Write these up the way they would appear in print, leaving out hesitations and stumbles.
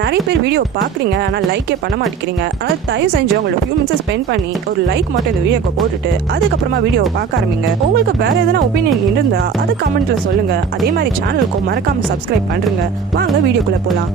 நிறைய பேர் வீடியோ பார்க்குறீங்க, ஆனால் லைக்கே பண்ண மாட்டேங்கிறீங்க. ஆனால் தயவு செஞ்சு உங்களோட ஃபியூ மினிட்ஸ் ஸ்பெண்ட் பண்ணி ஒரு லைக் மட்டும் இந்த வீடியோக்கு போட்டுட்டு அதுக்கப்புறமா வீடியோவை பார்க்க ஆரம்பிங்க. உங்களுக்கு வேற எதனா ஒப்பீனியன் இருந்தால் அதை கமெண்ட்ல சொல்லுங்க. அதே மாதிரி சேனலுக்கும் மறக்காம சப்ஸ்கிரைப் பண்ணுங்க. வாங்க வீடியோக்குள்ள போகலாம்.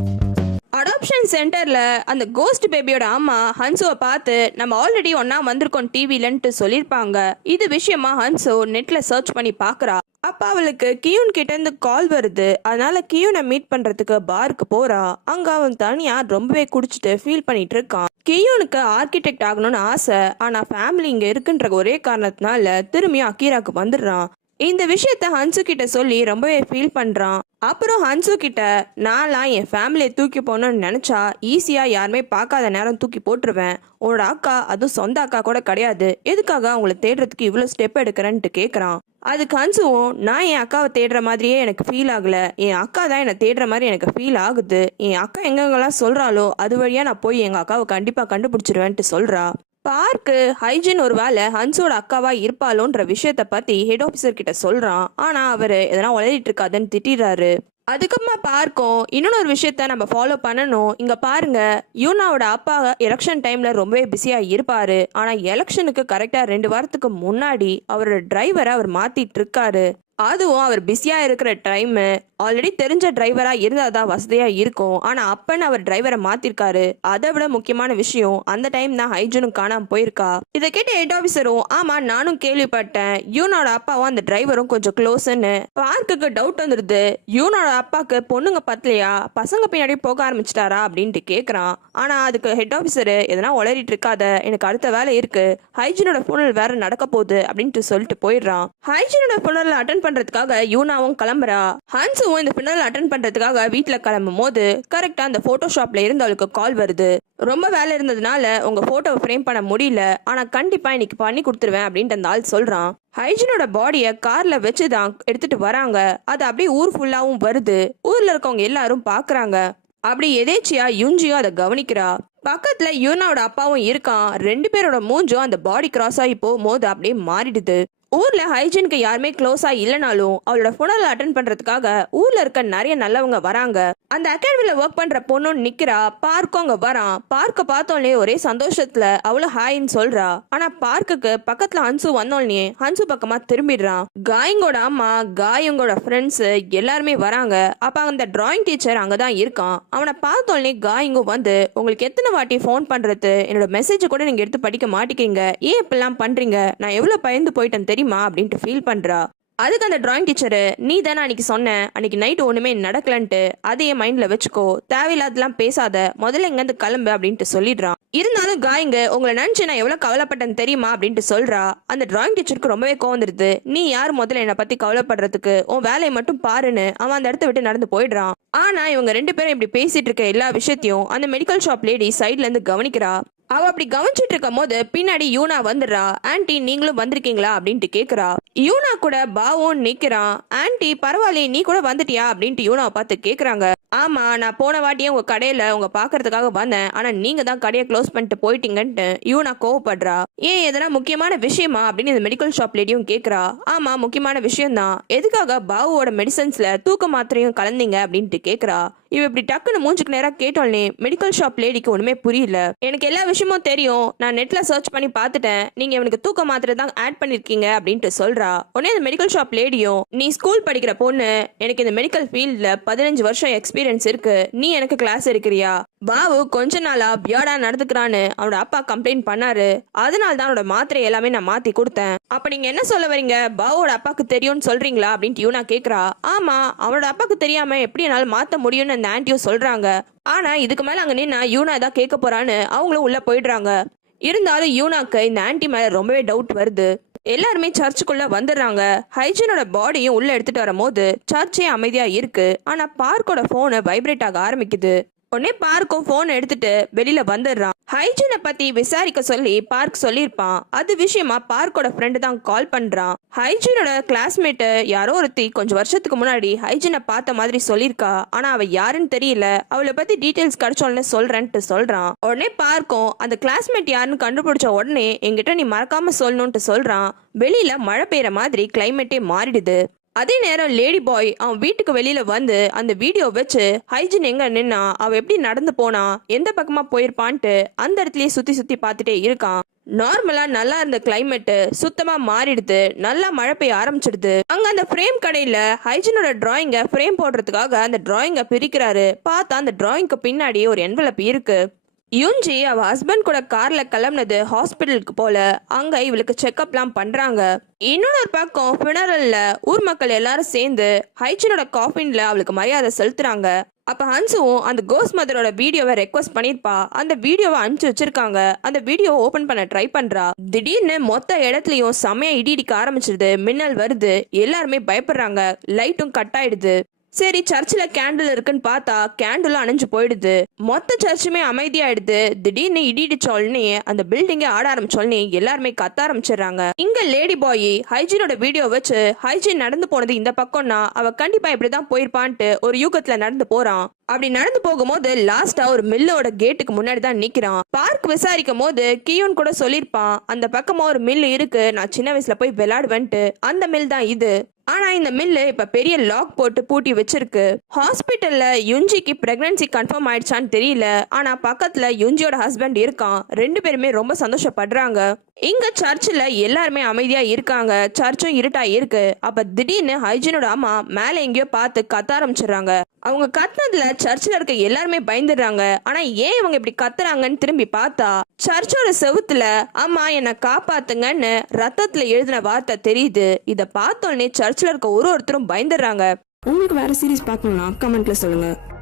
அடாப்ஷன் சென்டர்ல அந்த கோஸ்ட் பேபியோட அம்மா ஹன்சுவை பார்த்து நம்ம ஆல்ரெடி ஒன்னா வந்திருக்கோம் டிவிலன்ட்டு சொல்லியிருப்பாங்க. இது விஷயமா ஹன்சு நெட்ல சர்ச் பண்ணி பார்க்கறா. அப்ப அவளுக்கு கியூன் கிட்ட இருந்து கால் வருது. அதனால கியூனை மீட் பண்றதுக்கு பாருக்கு போறா. அங்க அவன் தனியா ரொம்பவே குடிச்சிட்டு ஃபீல் பண்ணிட்டு இருக்கான். கியூனுக்கு ஆர்கிடெக்ட் ஆகணும்னு ஆசை. ஆனா ஃபேமிலி இங்க இருக்குன்ற ஒரே காரணத்தினால திரும்பியும் அக்கீராக்கு வந்துடுறான். இந்த விஷயத்த ஹன்சு கிட்ட சொல்லி ரொம்பவே ஃபீல் பண்றான். அப்புறம் ஹன்சு கிட்ட நான்லாம் என் ஃபேமிலியை தூக்கி போகணும்னு நினைச்சா ஈஸியா யாருமே பார்க்காத நேரம் தூக்கி போட்டுருவேன். உன்னோட அக்கா அதுவும் சொந்த அக்கா கூட கிடையாது, எதுக்காக அவங்கள தேடுறதுக்கு இவ்வளவு ஸ்டெப் எடுக்கிறேன்ட்டு கேட்கறான். அதுக்கு ஹன்சுவும் நான் என் அக்காவை தேடுற மாதிரியே எனக்கு ஃபீல் ஆகல, என் அக்கா தான் என்னை தேடுற மாதிரி எனக்கு ஃபீல் ஆகுது. என் அக்கா எங்கெங்கெல்லாம் சொல்றாளோ அது வழியா நான் போய் எங்க அக்காவை கண்டிப்பா கண்டுபிடிச்சிருவேன்ட்டு சொல்றா. பார்க்கு ஹைஜின் ஒரு வேலை ஹன்சோட அக்காவா இருப்பாளோன்ற விஷயத்த பத்தி ஹெட் ஆபீசர் கிட்ட சொல்றான். ஆனா அவரு எதனா உளறிட்டு இருக்காதுன்னு திட்டிடுறாரு. அதுக்கப்புறமா பார்க்கும் இன்னொரு விஷயத்த நம்ம ஃபாலோ பண்ணணும். இங்க பாருங்க, யூனாவோட அப்பா எலெக்ஷன் டைம்ல ரொம்பவே பிஸியா இருப்பாரு. ஆனா எலெக்ஷனுக்கு கரெக்டா 2 வாரத்துக்கு முன்னாடி அவரோட டிரைவரை அவர் மாத்திட்டு இருக்காரு. அதுவும் அவர் பிஸியா இருக்கிற டைம் ஆல்ரெடி தெரிஞ்ச டிரைவரா இருந்தாதான் வசதியா இருக்கும். ஆனா அப்பன்னு அவர் டிரைவரை மாத்திருக்காரு. அதை விட முக்கியமான விஷயம், அந்த டைம் தான் ஹைஜனும் காணாம போயிருக்கா. இதை கேட்ட ஹெட் ஆபீசரும் ஆமா நானும் கேள்விப்பட்டேன், யூனோட அப்பாவும் அந்த டிரைவரும் கொஞ்சம் க்ளோஸ்ன்னு. பார்க்குக்கு டவுட் வந்துருது. யூனோட அப்பாக்கு பொண்ணுங்க பத்தலையா, பசங்க பின்னாடி போக ஆரம்பிச்சிட்டாரா அப்படின்ட்டு கேக்குறான். ஆனா அதுக்கு ஹெட் ஆபீசர் எதனா உளறிட்டு இருக்காத, எனக்கு அடுத்த வேலை இருக்கு, ஹைஜனோட ஃபுனல் வேற நடக்க போகுது அப்படின்ட்டு சொல்லிட்டு போயிடுறான். ஹைஜனோட ஃபுனல் அட்டன் பண்றதுக்காக யூனாவும் கிளம்புறா. ஹன்சுவும் இந்த ஃபுனல் அட்டன் பண்றதுக்காக வீட்டுல கிளம்பும் போது கரெக்டா அந்த போட்டோஷாப்ல இருந்து அவளுக்கு கால் வருது. ரொம்ப வேலை இருந்ததுனால உங்க போட்டோவை ஃப்ரேம் பண்ண முடியல, ஆனா கண்டிப்பா இன்னைக்கு பண்ணி கொடுத்துருவேன் அப்படின்ட்டு அந்த ஆள் சொல்றான். ஹைஜனோட பாடியை கார்ல வச்சுதான் எடுத்துட்டு வராங்க. அது அப்படியே ஊர் ஃபுல்லாவும் வருது. ஊர்ல இருக்கவங்க எல்லாரும் பாக்குறாங்க. அப்படி எதேச்சியா யூஞ்சியும் அதை கவனிக்கிறா. பக்கத்துல யூனாவோட அப்பாவும் இருக்கான். 2 பேரோட மூஞ்சும் அந்த பாடி கிராஸ் ஆகி போகும்போது அப்படியே மாறிடுது. ஊர்ல ஹைஜனுக்கு யாருமே க்ளோஸா இல்லைனாலும் அவளோட ஃபுனல் அட்டன் பண்றதுக்காக ஊர்ல இருக்க நிறைய நல்லவங்க வராங்க. அந்த அகாடமில ஒர்க் பண்ற பொண்ணு நிக்கிறா. பார்க்கும் அங்க வரான். பார்க்க பார்த்தோன்னே ஒரே சந்தோஷத்துல அவளும் ஹாய்ன்னு சொல்றா. ஆனா பார்க்குக்கு பக்கத்துல ஹன்சு வந்தோடனே ஹன்சு பக்கமா திரும்பிடுறான். காயிங்கோட அம்மா, காயங்கோட ஃப்ரெண்ட்ஸ் எல்லாருமே வராங்க. அப்ப அந்த டிராயிங் டீச்சர் அங்கதான் இருக்கான். அவனை பார்த்தோடனே காயிங்கும் வந்து உங்களுக்கு எத்தனை வாட்டி ஃபோன் பண்றது, என்னோட மெசேஜை கூட நீங்க எடுத்து படிக்க மாட்டேங்கிறீங்க, ஏன் இப்பெல்லாம் பண்றீங்க, நான் எவ்வளவு பயந்து போயிட்டேன் தெரியுமா அப்படின்ட்டு ஃபீல் பண்றா. அதுக்கு அந்த டிராயிங் டீச்சரு நீ தானே அன்னைக்கு சொன்ன அன்னைக்கு நைட்டு ஒண்ணுமே நடக்கலன்ட்டு, அதையே மைண்ட்ல வச்சுக்கோ, தேவையில்லாதெல்லாம் பேசாத, முதல்ல இங்க இருந்து கிளம்பு அப்படின்ட்டு சொல்லிடுறான். இருந்தாலும் காய்ங்க உங்களை நினைச்சு நான் எவ்வளவு கவலைப்பட்டேன்னு தெரியுமா அப்படின்ட்டு சொல்றா. அந்த டிராயிங் டீச்சருக்கு ரொம்பவே கோவந்துருது. நீ யார் முதல்ல என்னை பத்தி கவலைப்படுறதுக்கு, உன் வேலையை மட்டும் பாருன்னு அவன் அந்த இடத்த விட்டு நடந்து போயிடுறான். ஆனா இவங்க 2 பேரும் இப்படி பேசிட்டு இருக்க எல்லா விஷயத்தையும் அந்த மெடிக்கல் ஷாப் லேடி சைட்ல இருந்து கவனிக்கிறா. அவ அப்படி கவனிச்சிட்டு இருக்கும் போது பின்னாடி யூனா வந்துடுறா. ஆன்டி நீங்களும் வந்திருக்கீங்களா அப்படின்ட்டு கேக்குறா. யூனா கூட பாவும் நிக்கிறான். ஆன்டி பரவாயில்ல, நீ கூட வந்துட்டியா அப்படின்ட்டு யூனாவை பார்த்து கேக்குறாங்க. ஆமா, நான் போன வாட்டியே உங்க கடையில உங்க பாக்குறதுக்காக வந்தேன், ஆனா நீங்க தான் கடையை க்ளோஸ் பண்ணிட்டு போயிட்டீங்கன்ட்டு யூனா கோவப்படுறா. ஏன் எதனா முக்கியமான விஷயமா அப்படின்னு இந்த மெடிக்கல் ஷாப் லேடியும் கேக்குறா. ஆமா முக்கியமான விஷயம் தான், எதுக்காக பாவுவோட மெடிசன்ஸ்ல தூக்க மாத்திரையும் கலந்தீங்க அப்படின்ட்டு கேக்குறா. இவ இப்படி டக்குன்னு மூஞ்சுக்கு நேரா கேட்டோன்னே மெடிக்கல் ஷாப் லேடிக்கு ஒண்ணுமே புரியல. எனக்கு எல்லா விஷயமும் தெரியும், நான் நெட்ல சர்ச் பண்ணி பார்த்துட்டேன், நீங்க இவனுக்கு தூக்க மாத்திரை தான் ஆட் பண்ணிருக்கீங்க அப்படின்ட்டு சொல்றா. உடனே இந்த மெடிக்கல் ஷாப் லேடியும் நீ ஸ்கூல் படிக்கிற பொண்ணு, எனக்கு இந்த மெடிக்கல் ஃபீல்ட்ல 15 வருஷம் எக்ஸ்பீரியன்ஸ் இருக்கு, நீ எனக்கு கிளாஸ் எடுக்கிறியா, பாவு கொஞ்ச நாளா பியாடா நடந்துக்கிறான்னு அவனோட அப்பா கம்ப்ளைண்ட் பண்ணாரு, அதனால தான் அவனோட மாத்திரை எல்லாமே நான் மாத்தி கொடுத்தேன். அப்ப நீங்க என்ன சொல்ல வரீங்க, பாவோட அப்பாக்கு தெரியும்னு சொல்றீங்களா அப்படின்ட்டு யூனா கேக்குறா. ஆமா, அவனோட அப்பாக்கு தெரியாம எப்படி என்னால மாத்த முடியும்னு அந்த ஆன்டியும் சொல்றாங்க. ஆனா இதுக்கு மேல அங்க நின்னா யூனா தான் கேட்க போறான்னு அவங்களும் உள்ள போயிடுறாங்க. இருந்தாலும் யூனாக்கு இந்த ஆன்டி மேல ரொம்பவே டவுட் வருது. எல்லாருமே சர்ச்சுக்குள்ள வந்துடுறாங்க. ஹைஜனோட பாடியும் உள்ள எடுத்துட்டு வரும்போது சர்ச்சே அமைதியா இருக்கு. ஆனா பார்க்கோட போனு வைப்ரேட் ஆக ஆரம்பிக்குது. உடனே பார்க்கும் போன் எடுத்துட்டு வெளியில வந்துடுறான். ஹைஜனை பத்தி விசாரிக்க சொல்லி பார்க் சொல்லியிருப்பான். அது விஷயமா பார்க்கோட ஃப்ரெண்டு தான் கால் பண்றான். ஹைஜனோட கிளாஸ்மேட் யாரோ ஒருத்தி கொஞ்சம் வருஷத்துக்கு முன்னாடி ஹைஜனை பார்த்த மாதிரி சொல்லியிருக்கா. ஆனா அவ யாருன்னு தெரியல, அவளை பத்தி டீடைல்ஸ் கிடைச்சோன்னு சொல்றேன்ட்டு சொல்றான். உடனே பார்க்கும் அந்த கிளாஸ்மேட் யாருன்னு கண்டுபிடிச்ச உடனே என்கிட்ட நீ மறக்காம சொல்லணும்ட்டு சொல்றான். வெளியில மழை பெய்யற மாதிரி கிளைமேட்டே மாறிடுது. அதே நேரம் லேடி பாய் அவன் வீட்டுக்கு வெளியில வந்து அந்த வீடியோ வச்சு ஹைஜின் எங்க நின்னா, அவ எப்படி நடந்து போனா, எந்த பக்கமா போயிருப்பான்ட்டு அந்த இடத்துலயே சுத்தி சுத்தி பார்த்துட்டே இருக்கான். நார்மலா நல்லா இருந்த கிளைமேட் சுத்தமா மாறிடுது. நல்லா மழை பெய்ய ஆரம்பிச்சிடுது. அங்க அந்த ஃப்ரேம் கடையில ஹைஜினோட டிராயிங்க ஃப்ரேம் போடுறதுக்காக அந்த டிராயிங்க பிரிக்கிறாரு. பார்த்தா அந்த டிராயிங்க்கு பின்னாடி ஒரு என்வலப் இருக்கு. யுஞ்சி அவ ஹஸ்பண்ட் கூட கார்ல கிளம்புனது ஹாஸ்பிட்டலுக்கு போல. அங்க இவளுக்கு செக்அப்லாம் பண்றாங்க. இன்னொரு பக்கம் ஃபினரல்ல ஊர் மக்கள் எல்லாரும் சேர்ந்து ஹைஜினோட காஃபின்ல அவளுக்கு மரியாதை செலுத்துறாங்க. அப்ப ஹன்சுவும் அந்த கோஸ்ட் மதரோட வீடியோவை ரெக்வஸ்ட் பண்ணிருப்பா. அந்த வீடியோவை அனுப்பிச்சு வச்சிருக்காங்க. அந்த வீடியோவை ஓபன் பண்ண ட்ரை பண்றா. திடீர்னு மொத்த இடத்துலயும் செமையா இடி இடிக்க ஆரம்பிச்சிடுது. மின்னல் வருது. எல்லாருமே பயப்படுறாங்க. லைட்டும் கட் ஆயிடுது. சரி, சர்ச்சில் கேண்டில் இருக்குன்னு பார்த்தா கேண்டிலும் அணைஞ்சு போயிடுது. மொத்த சர்ச்சுமே அமைதியாயிடுது. திடீர்னு இடிச்சோல்னே அந்த பில்டிங்கே ஆட ஆரம்பிச்சோல்னே எல்லாருமே கத்த ஆரம்பிச்சிடுறாங்க. இங்க லேடி பாய் ஹைஜினோட வீடியோ வச்சு ஹைஜின் நடந்து போனது இந்த பக்கம்னா அவ கண்டிப்பா இப்படிதான் போயிருப்பான்ட்டு ஒரு யூகத்துல நடந்து போறான். அப்படி நடந்து போகும்போது லாஸ்டா ஒரு மில்லோட கேட்டுக்கு முன்னாடி தான் நிக்கிறான். பார்க் விசாரிக்கும் போது கியூன் கூட சொல்லிருப்பான், அந்த பக்கமா ஒரு மில் இருக்கு, நான் சின்ன வயசுல போய் விளையாடுவேன்ட்டு. அந்த மில் தான் இது. ஆனா இந்த மில்லு இப்ப பெரிய லாக் போட்டு பூட்டி வச்சிருக்கு. ஹாஸ்பிட்டல்ல யுஞ்சிக்கு பிரெக்னன்சி கன்ஃபார்ம் ஆயிடுச்சான்னு தெரியல. ஆனா பக்கத்துல யுஞ்சியோட ஹஸ்பண்ட் இருக்கான். ரெண்டு பேருமே ரொம்ப சந்தோஷப்படுறாங்க. இங்க சர்ச்சில் எல்லாருமே அமைதியா இருக்காங்க. சர்ச்சும் இருட்டா இருக்கு. அப்ப திடீர்னு ஹைஜினோட அம்மா மேல எங்கேயோ பார்த்து கத்த ஆரம்பிச்சிடுறாங்க. அவங்க கத்துனதுல சர்ச்சில் இருக்க எல்லாருமே பயந்துடுறாங்க. ஆனா ஏன் இவங்க இப்படி கத்துறாங்கன்னு திரும்பி பார்த்தா சர்ச்சோட செவுத்துல அம்மா என்னை காப்பாத்துங்கன்னு ரத்தத்துல எழுதின வார்த்தை தெரியுது. இத பார்த்தோன்னே சர்ச்சில் இருக்க ஒருத்தரும் பயந்துடுறாங்க. உங்களுக்கு வேற சீரிஸ் பார்க்கணும்னா கமெண்ட்ல சொல்லுங்க.